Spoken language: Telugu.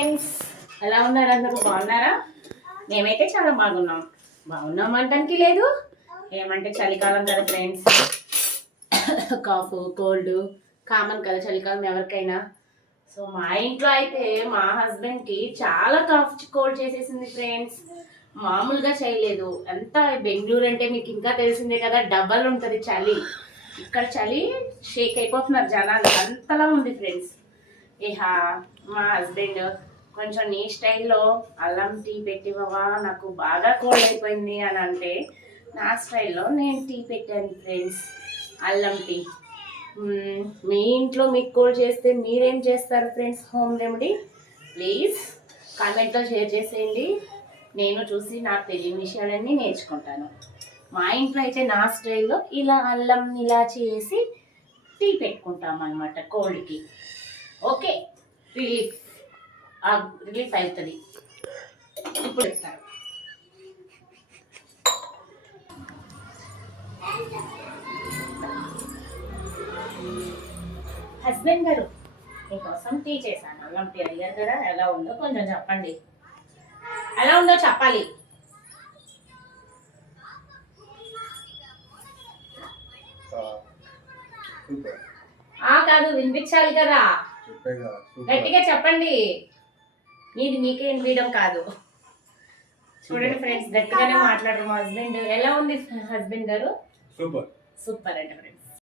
ఫ్రెండ్స్ ఎలా ఉన్నారు? అందరూ బాగున్నారా? మేమైతే చాలా బాగున్నాం అనడానికి లేదు. ఏమంటే చలికాలం కదా ఫ్రెండ్స్, కాఫ్ కోల్డ్ కామన్ కదా చలికాలం ఎవరికైనా. సో మా ఇంట్లో అయితే మా హస్బెండ్కి చాలా కాఫ్ కోల్డ్ చేసేసింది ఫ్రెండ్స్. మామూలుగా చేయలేదు. ఎంత బెంగళూరు అంటే మీకు ఇంకా తెలిసిందే కదా, డబల్ ఉంటుంది చలి. ఇక్కడ చలి షేక్ అయిపోతున్నారు జనాలు, అంతలా ఉంది ఫ్రెండ్స్. ఇహ మా హస్బెండ్ కొంచెం నీ స్టైల్లో అల్లం టీ పెట్టివవా, నాకు బాగా కోల్డ్ అయిపోయింది అని అంటే నా స్టైల్లో నేను టీ పెట్టాను ఫ్రెండ్స్, అల్లం టీ. మీ ఇంట్లో మీకు కోల్డ్ చేస్తే మీరేం చేస్తారు ఫ్రెండ్స్? హోమ్ రెమెడీ ప్లీజ్ కామెంట్లో షేర్ చేసేయండి. నేను చూసి నాకు తెలియని విషయాలన్నీ నేర్చుకుంటాను. మా ఇంట్లో అయితే నా స్టైల్లో ఇలా అల్లం ఇలాచి వేసి టీ పెట్టుకుంటాం అన్నమాట కోల్డ్కి. ఓకే, రిలీఫ్ అవుతుంది. ఇప్పుడు ఇస్తారు హస్బెండ్ గారు, మీకోసం టీ చేశాను, అల్లం టీ అడిగారు కదా, ఎలా ఉందో కొంచెం చెప్పండి. ఎలా ఉందో చెప్పాలి. కాదు, వినిపించాలి కదా, గట్టిగా చెప్పండి. మీకే వినిపించడం కాదు. చూడండి ఫ్రెండ్స్, గట్టిగానే మాట్లాడరు మా హస్బెండ్. ఎలా ఉంది హస్బెండ్ గారు? సూపర్ సూపర్ అంటే